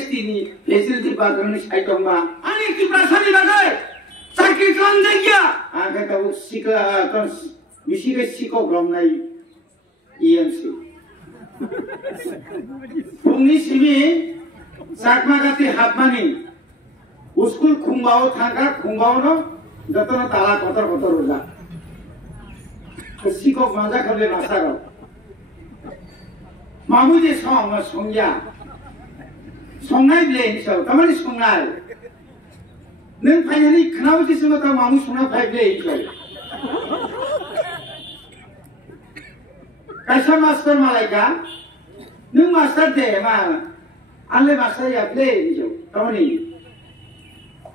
ST-ni facility background saitongma ani tiprasani bagai sakri tranjaya aga tabu sika kon bisiga siko gromnai EMC pungni simi sakmagati hatmani uskul khungbao thanga khungbao no jotona tala kotor kotor roja siko maja khale nasaro mamu je song songya songnai ble so kamani songnai neng phayani khnau je sima ta mamu songna phai ble so kaisa master malaika neng master de ma anle master ya ble so kamani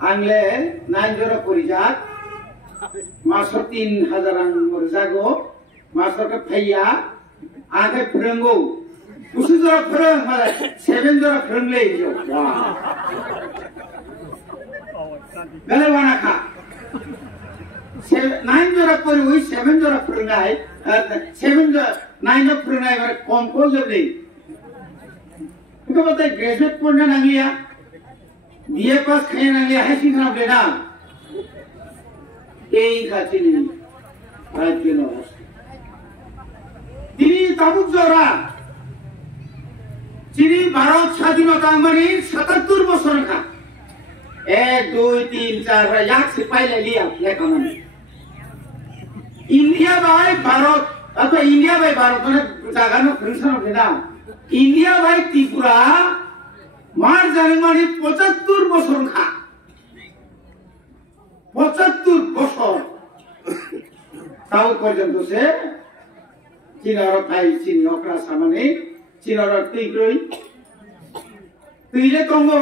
angle 9 jora porijat master 3000 morjago master ka phaiya आगे फरंगो उसी जरा फरंग मारे 7 जरा फरंग ले जो गले वाना खा 9 जरा पर वही 7 जरा फरंग है 7 जरा 9 जरा फरंग है मारे कम को जब ले इनको पता है ग्रेजुएट पढ़ने नंगिया बीए पास खाने नंगिया है सीखना बेटा यही खाती नहीं आज के लोग তিনি তাবুক জরা যিনি ভারত স্বাধীনতা মানে ৭৭ বছর কা 1 2 3 4 এক সিপাই লাইলিয়া লেখানো ইন্ডিয়া বাই ভারত অথবা ইন্ডিয়া বাই ভারত মানে জাগানো ফ্রেন্ডশন না ইন্ডিয়া বাই ত্রিপুরা মার জানে মানে ৭৫ বছর কা ৭৫ বছর তাও পর্যন্ত সে Cinara Thai Cinokra Samane, Cinara Tigroi, Tile Tongo,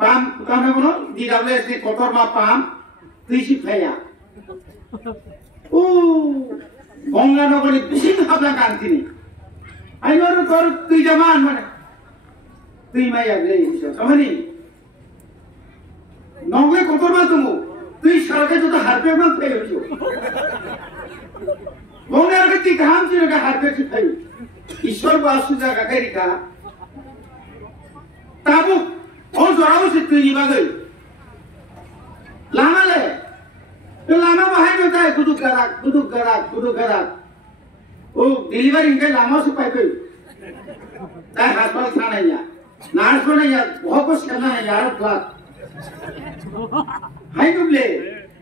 Pam, Kanamono, DWS, Kotorma Pam, Tishi Paya. Oh, Bonga nobody fishing Habla Cantini. I know the Tor Tijaman, Timaya Blaze, Samani. Nongwe Kotorma Tumu, Tish Haraka to the Harpeman Pay of you. Bonga agati kaham sih naga harga sih thayu, Ishwar basu jaga kiri ka, tabu, और जोराव से तुझी बागल, लाना ले, तो लाना वहाँ में होता है कुदुक करा, वो डिलीवरी इनके लामा से पाइपे, ताकि हास्पताल खाना या, नार्स को नहीं या, बहुत कुछ करना है यार प्लाट, हाई कुबले,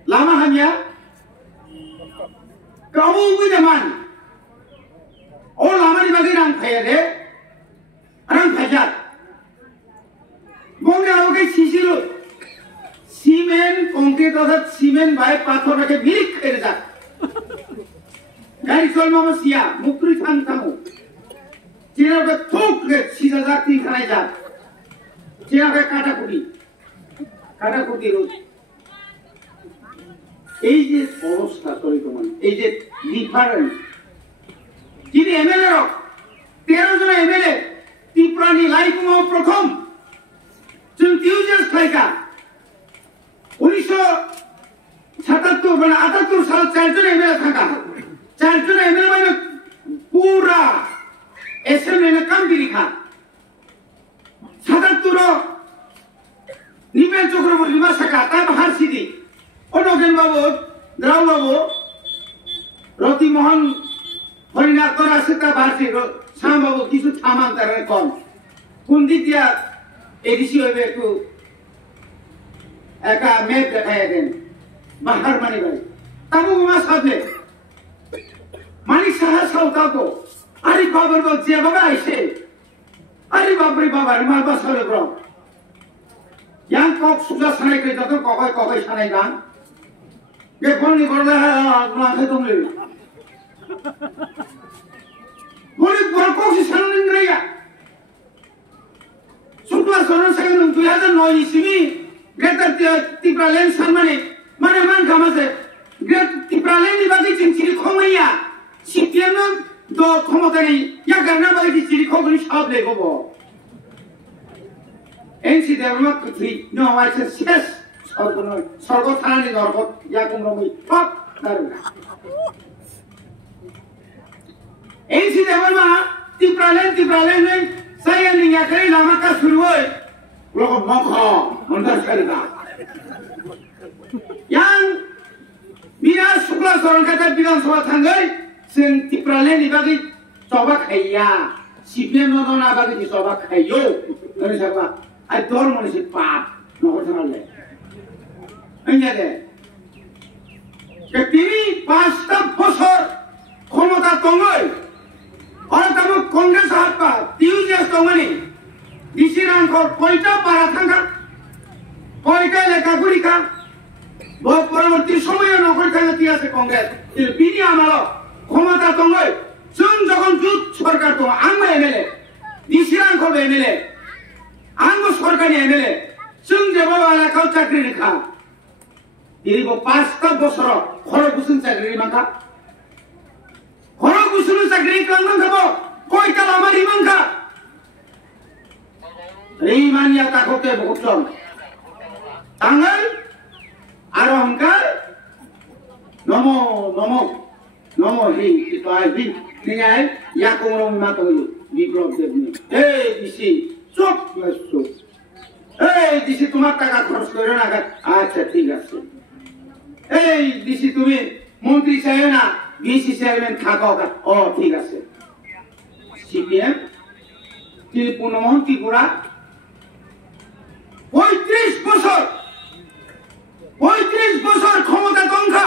लामा हम या kamu itu zaman, oh lama di bagi orang kaya deh, orang kaya, bongga oke sisiru, simen konkret atau simen baik pathor lagi milik kerja, garis soal mama siap, mukri tang kamu, cina ke thuk ke sisa zakti kanai jat, cina ke kata kuti rut. এই যে অবস্থা পরিকমন এই যে difference যিনি MLA 13 জন MLA ত্রিপুরানি লাইফমো প্রথম जों টিউজার্স খাইকা 1977 মানে 78 সাল 4 জন এমএলএ থাকা 4 জন এমএলএ মানে পুরা এসএমএ ने काम दिखा 77 নিমেল চক্রবর্তী মাসাকা তা বাহার city Onogen babu, Grau babu, Roti Mohan, Horina Kora Sita Bharti, Sam babu kisu thaman taran kon. Kundi dia edisi hobe tu, eka map dekhaya den, bahar mani bhai. Tabu mama sabne, mani sahas sauta ko, ari babar ko jia baba aise, ari babri babar mal basale bro. Yang kok sudah sanai ke jatuh kokai sanai dan. ये कौन नहीं करता है आगे तुम ले बोले बरकों से साल नहीं रहेगा सुबह सोना से हम 2009 ईस्वी में ग्रेटर तिप्रालेन सम्माने माने मान कहाँ से ग्रेट तिप्रालेन की बातें चिंचिरी खोमैया सीटीएम में दो खोमते नहीं या करना बातें चिंचिरी खोमनी शाप ले को बो एनसी डेवलपमेंट कुछ नो वाइस सेस सरगो थाना नि दरको या कुमरमी पक दारुना एनसी डेवलपमेंट तिप्रालेन में saya ningakai lama ka suruh lo mokho untuk serga yang Bina Sukla Soran kata Bina Soran tanggai sen tiprale ni bagi coba kaya sipnya nona bagi di coba kayo dari siapa ador mana si pap mau terale ini deh ketiri pasta bosor ক্ষমতা তঙ্গই orang kamu kongres apa tiujas tongani disirangkor koita para thangka koita leka gurika বহু পরবর্তী সময়ে নকল কাজে আছে কংগ্রেস বিনি আমালো ক্ষমতা তঙ্গই जों যখন যুদ্ধ সরকার তো আঙ্গ এমএলএ দিশিরাঙ্ক এমএলএ আঙ্গ সরকারি এমএলএ जों যেবা এলাকাও চাকরি রেখা দীর্ঘ ৫টা বছর খরগুসুন চাকরি মাখা খরগুসুন চাকরি কাঙ্গন খাবো কয়টা আমার ইমানকা রিমানিয়া তাকতে বহুতম তাঙ্গাই আর অহংকার নমো নমো নমো হি তো আই হি নিয়াই ইয়াকুমরো মাতো বিপ্লব দেবনি এই দিশি চুপ চুপ এই দিশি তোমার টাকা খরচ করো না আচ্ছা ঠিক আছে এই দিশি তুমি মন্ত্রী চাই না বিসি চেয়ারম্যান থাকো ও ঠিক আছে সিপিএম তিনি পুনমোহন ত্রিপুরা ৩৫ বছর ৩৫ বছর ক্ষমতা দংখা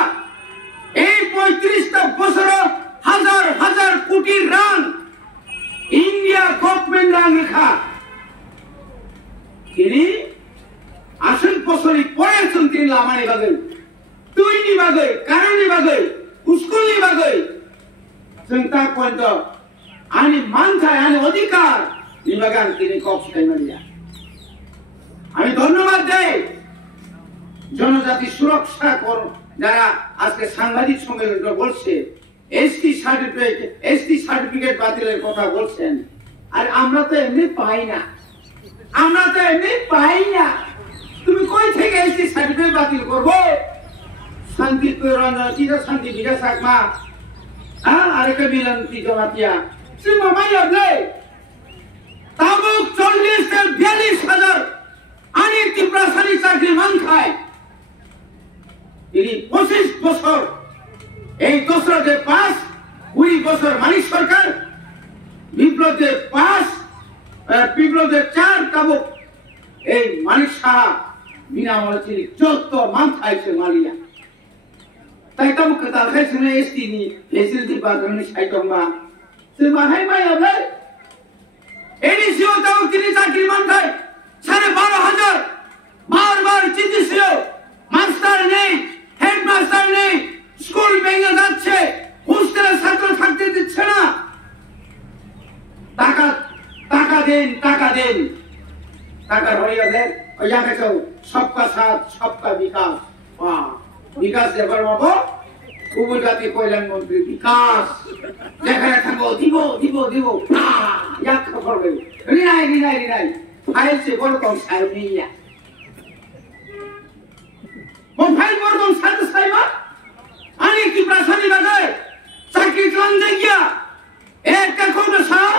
এই ৩৫টা বছর হাজার হাজার কোটি রান ইন্ডিয়া গভর্নমেন্ট রান রেখা তিনি আসল বছরই পড়েছেন তিনি লামানি বাগে তুইনি বাগে কারণি বাগে উস্কুলি বাগে চিন্তা পর্যন্ত আনি মানথায় আনি অধিকার নিবাগান তিনি কপসাই মারিয়া আমি ধন্যবাদ দেই জনজাতি সুরক্ষা কর যারা আজকে সাংবাদিক সম্মেলন বলছে এসটি সার্টিফিকেট বাতিলের কথা বলছেন আর আমরা তো এমনি পাই না তুমি কই থেকে এসটি সার্টিফিকেট বাতিল করবো শান্তি শান্তি বিকাশ আকমা আরেকটা মিলন জমাতিয়া সে মামাই আপনি তাবুক ৪০,০০০ আনি ত্রিপুরাশালী চাকরি মান খায় তিনি ২৫ বছর এই দোসরাতে পাস ২০ বছর মানিক সরকার বিপ্লবে পাস বিপ্লবে ৪ তাবুক এই মানিক সাহা বিনামূল্যে তিনি ১৪ মান খাইছে মালিয়া তাই তাবুক কথা খাইছে না এসটি নি ফেসিলিটি বাদরনি সাইতমা সে মাহাই মাই হবে এডিসিও তাবুক তিনি চাকরি মান খায় ১২,৫০০ বারবার চিঠিছিল মাস্টার নেই হেডমাস্টার নেই স্কুল ভেঙে যাচ্ছে হোস্টেলে ছাত্র থাকতে দিচ্ছে না টাকা দেন টাকা হয়ে গেলে ওই জায়গায় সবকা সাথ সবকা বিকাশ বিকাশ দেবার বাবু উপজাতি কল্যাণ মন্ত্রী বিকাশ যেখানে থাকবো দিব ইয়াক্ষা করবে রিনাই ফাইল সে বড় কম সাহেব নিয়ে ফাইল বড় কম সাহেব अनेक ত্রিপুরাশালী বাগে চাকরি চান দেখিয়া একটা কোন সার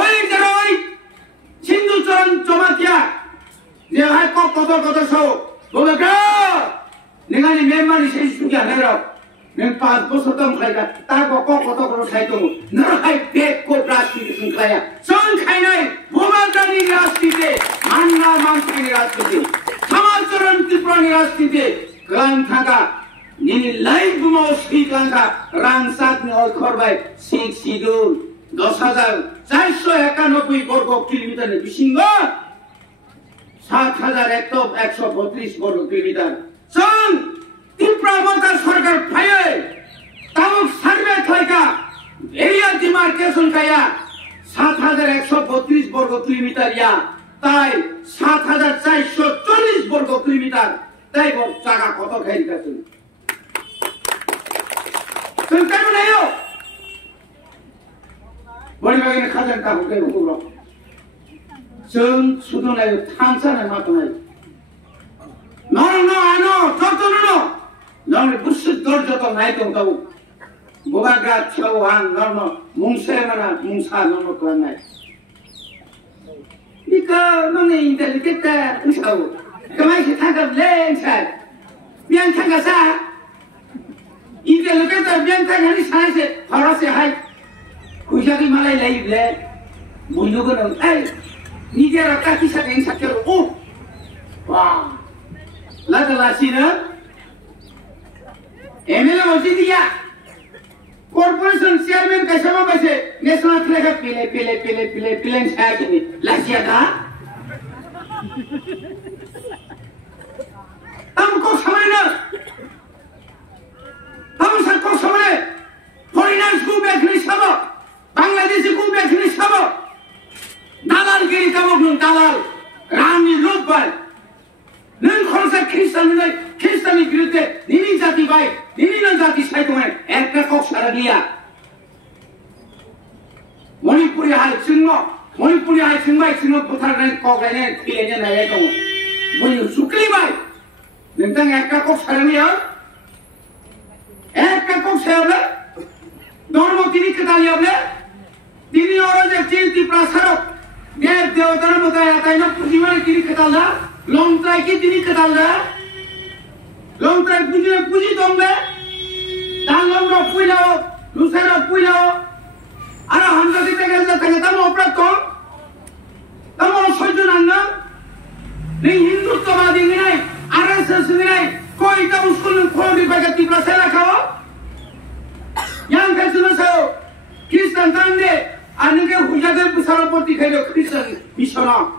ওই যারা ওই সিন্ধুচরণ জমাতিয়া যে ভাই কত সব বলে নিগানি মেহমানি সেই সুবিধা নেই मैं 5 বছর তম খাইগা তারপর কত খাইতো না খাই পেট কো রাজনীতি খাইয়া সন খাই নাই ভূমাদানি রাজনীতি মান্না মানসিক রাজনীতি সমাজচরণ ত্রিপুরানি রাজনীতি গ্রাম থাকা নিনি লাইভ মৌসি কাঙ্কা রাংসাত নি অখরবাই সিক শিডিউল ১০,৪৯১ বর্গ কিলোমিটার বিশিঙ্গ ৭,১৩২ বর্গ কিলোমিটার সন ত্রিপুরা মমতার সরকার ফাইয়ে তাবুক সার্ভে থাইকা এরিয়া ডিমার্কেশন কায়া ৭,১৩২ বর্গ কিলোমিটার ইয়া তাই ৭,৪৪০ বর্গ কিলোমিটার তাই জায়গা কত খাই গেছে संस्कार में नहीं हो बड़ी बागी ने खाजन का होके रुको जों सुदो नहीं थांसा नहीं मातो नहीं no ano joto no busu dor joto नहीं तो ताऊ बोगा गा छवान no mungsa mana mungsa no ko नहीं 니가 너네 인텔리 됐다 응사오 그만이 타갑래 응사 미안 타가사 인텔리 됐다 미안 타가니 사이세 바로세 하이 구샤기 말라이 레이블레 무누그는 에이 니게라 까티사 앵사께로 오 와 라달라시는 MLA 어디야 Corporation chairman कैसे में बचे नेशनल फ्लैग पीले पीले पीले पीले पीले छाया किनी लाशिया था हमको समझना हम सबको समझे फॉरेनर्स को बैठने सब बांग्लादेशी को बैठने सब दालाल गिरी कमोगुन दालाल रामी लोग पर नन खरसा ख्रिस्टानी विरुद्ध निनी जाति भाई निनी न जाति साइकोमें एक प्रकोप सारा दिया मणिपुरी हाल चिंगबाई चिंगो पुथारने कोगने पिलेने नये तो मणि सुकली भाई नंतंग एक प्रकोप सारा दिया एक प्रकोप सारा दोनों तीनी कताली अपने तीनी औरत एक चीज ती प्रासारो देव देवता ने बताया था इन्हों पुजीवान तीनी कताला लॉन्ग ट्राई की तीनी कताला लॉन्ग ट्राई पुजी दोंगे दान लॉन्ग रो पुजाओ लूसेरो पुजाओ आरा हमजा दिते गया तंगे तम ऑपरेट तो तम और सोचो नन्ना नहीं हिंदुत्ववादी नहीं आरएसएस नहीं कोई तम उसको खोल भी बगैर तीव्र से रखाओ yang kasih nasau Kristen tande ane ke hujade pusara poti khayo Kristen misona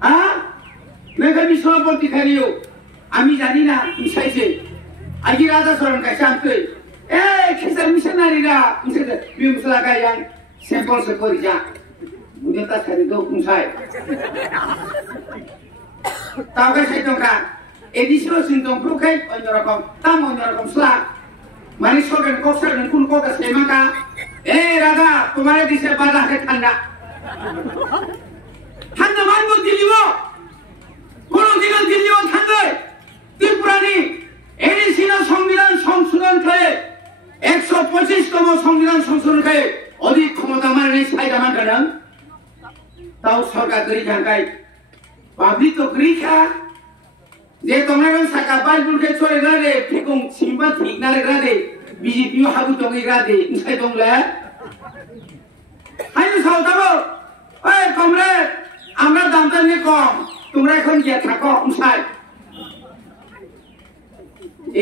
ah mereka misona poti khayo ami jani na misai se agi raja soran ka sampai Kristen missionary ra misai bi musala ka yang sampel sepori ja mune ta khari do musai tahu kan saya tongka edisi lo sintong prukai onyorakom tam onyorakom selak मानिस को gun Kausar gun कुल को का सेमा का राजा तुम्हारे दिशे बाधा है ठंडा ठंडा मान को दिल्ली कोनो दिल्ली ठंडे त्रिपुरानी एडिसी ना संविधान संशोधन करे 125 तम संविधान संशोधन करे अधिक क्षमता माने साइडा मान गन ताऊ सरकार करी जानकाई पब्लिक तो ग्रीखा जे तोंगनाय साका बाइबल के छोरे गादे फेकुं सिंबा ठीक नाले गादे बीजेपी हाबु तोंगै गादे इंसाय दंले हायनो सावताबो ओय कमरेड आमरा दामदानि कम তোমরা এখন গিয়া থাকো इंसाय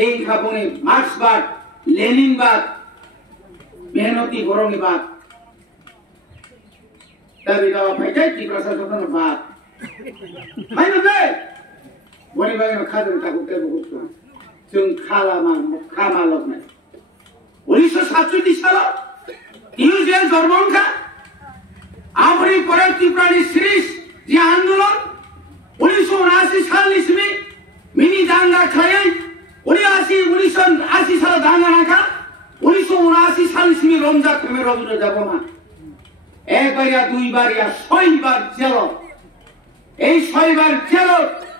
এই খাবনি মার্ক্সবাদ লেনিনবাদ মেহনতি গরমবাদ দাবি দাও ফাইটাই কি প্রশাসনের বাদ হায়নো দে Wani bagai kader takut terbuka, jeng kama loknya. 1947 সালে ইউজেন জন্মঙ্কা আমরি পরে ত্রিপুরানি সিরিজ যে আন্দোলন 1979 সাল ইসমি মিনি দাঙ্গা খায় 1980 সালে দাঙ্গা রাখা 1979 সাল ইসমি রমজা থেমে রবুরে যাব না একবার या দুইবার या ছয়বার জেল এই ছয়বার জেল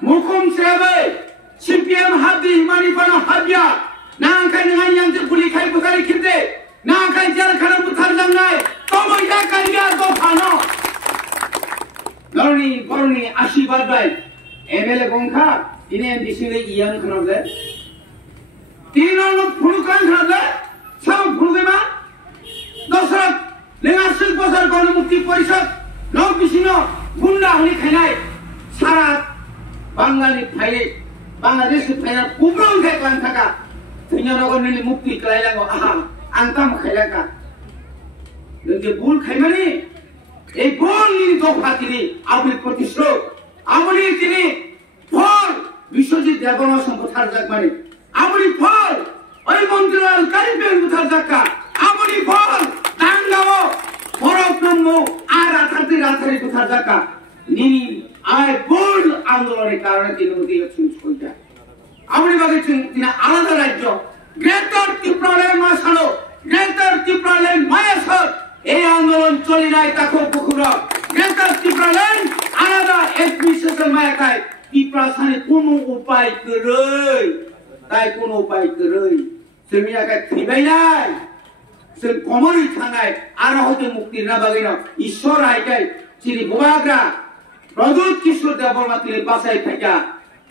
मुकुम सेबे CPM हाबी हिमानिफाना हाबिया नांखाय नङा यांजे पुलिखाय बुखारि खिरदे नांखाय जेल खाना बुथार जांनाय तमैदा कारिया दफानो गरनि आशीर्वाद बाय MLA गंखा इने MDC ले इयां खनबे तीनों फुलकान खनबे सब फुलगेमा दशरथ लेंगासिल बजार गण मुक्ति परिषद नौ बिसिनो गुन्डा हनि खायनाय सारा Bangladesh फाइना कुब्रं के क्लान थाका थैना नगरनि मुक्ति क्लायलांगो आहा आंताम खायलाका नोंजे बुल खायमानि ए बुलनि दफातिनि आबुल प्रतिश्रुत आबुलि तिनि फल विश्वजित देवबर्मा सम्पथार जागमानि आबुलि फल ओइ मन्त्रीलाल कारिबेन बुथार जाक्का आबुलि फल दांगाओ बरफनमो आराथारति राथारि बुथार जाक्का निनि आय बोल आंदोलনের কারণে তিনমুখী অপশন হইতা আমরি বাগে তিনা আলাদা রাজ্য গ্রেটার ত্রিপুরার মাসালো গ্রেটার ত্রিপুরার মায়াসর এই আন্দোলন চলি নাই তাকো পুকুরা গ্রেটার ত্রিপুরার আলাদা এডমিনিস্ট্রেশন মায়াকায় ত্রিপুরা সানে কোনো উপায় করেই তাই কোনো উপায় করেই সেমিয়াকে থিবাই নাই जों कमरै थानाय आरो हते मुक्ति ना बागैनो ईश्वर आइकाय चिरि बुबाग्रा प्रदूत किशोर देवबर्मा तिनि बासाय थाका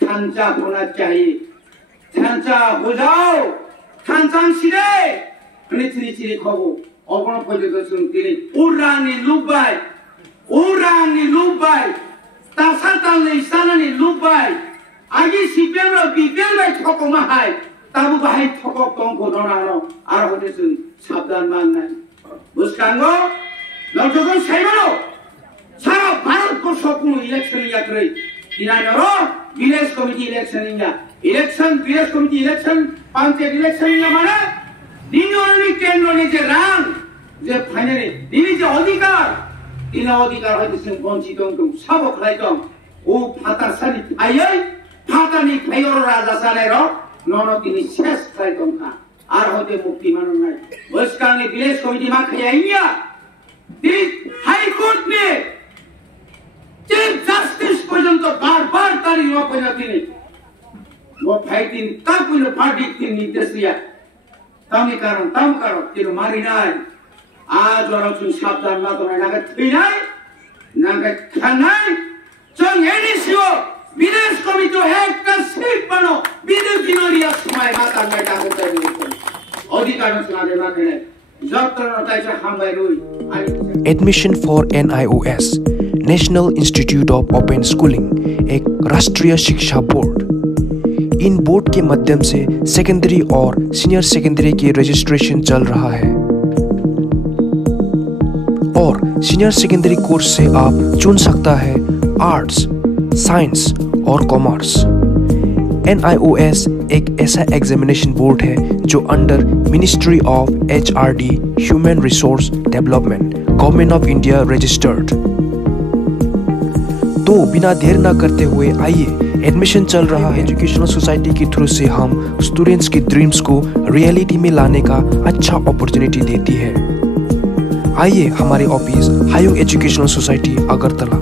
थांचा होना चाहिए थांचा हो जाओ थांचां सिरे अनि चिरि चिरि खबो अगण पयजो जों तिनि उरांनि लुबाय तासा तालनि सानानि लुबाय आगि सिपेल बिपेल बाय थको माहाय ताबु बाहाय थको तंको दनानो आरो हते जों साबधान माननाय बुझखांगो नजगन साइबानो सारा भारत को सकुनु इलेक्शन यात्रै दिनानो village committee election village committee election panchayat election माने नियोनि केन्द्रनि जे रां जे फाइनालि दिनि जे अधिकार हयতো जों वंचित दं साबो खालायदों ओ फातासानि आयै फातानि फायर राजा सानेर ननो तिनि शेष खालायदों आर हते मुक्ति माननाय बसकांनि विलेज कमिटी मा खायाइया दिनि हाई कोर्ट ने चीफ जस्टिस पर्यंत बार-बार तारी न पयना तिनि वो फाइटिन ताकुनो पार्टी तिनि निर्देश दिया तामि कारण तिनो मारिनाय आज orang sun sabdan matona naga thinai naga khanai chong edisio vilesh komito ekta seat bano bidu dinoriya samay mata meta hote adhikar sunade makhene jabtana taisa hambai roi Admission for NIOS National Institute of Open Schooling एक राष्ट्रीय शिक्षा board. इन board के माध्यम से secondary और senior secondary की registration चल रहा है और सीनियर सेकेंडरी कोर्स से आप चुन सकता है आर्ट्स, साइंस और कॉमर्स। NIOS एक ऐसा एग्जामिनेशन बोर्ड है जो under ministry of HRD human resource development government of India registered. तो बिना देर ना करते हुए आइए, एडमिशन चल रहा है। एजुकेशनल सोसाइटी के थ्रू से हम स्टूडेंट्स की ड्रीम्स को रियलिटी में लाने का अच्छा अपॉर्चुनिटी देती है। आइए हमारे ऑफिस हायोंग एजुकेशनल सोसाइटी अगरतला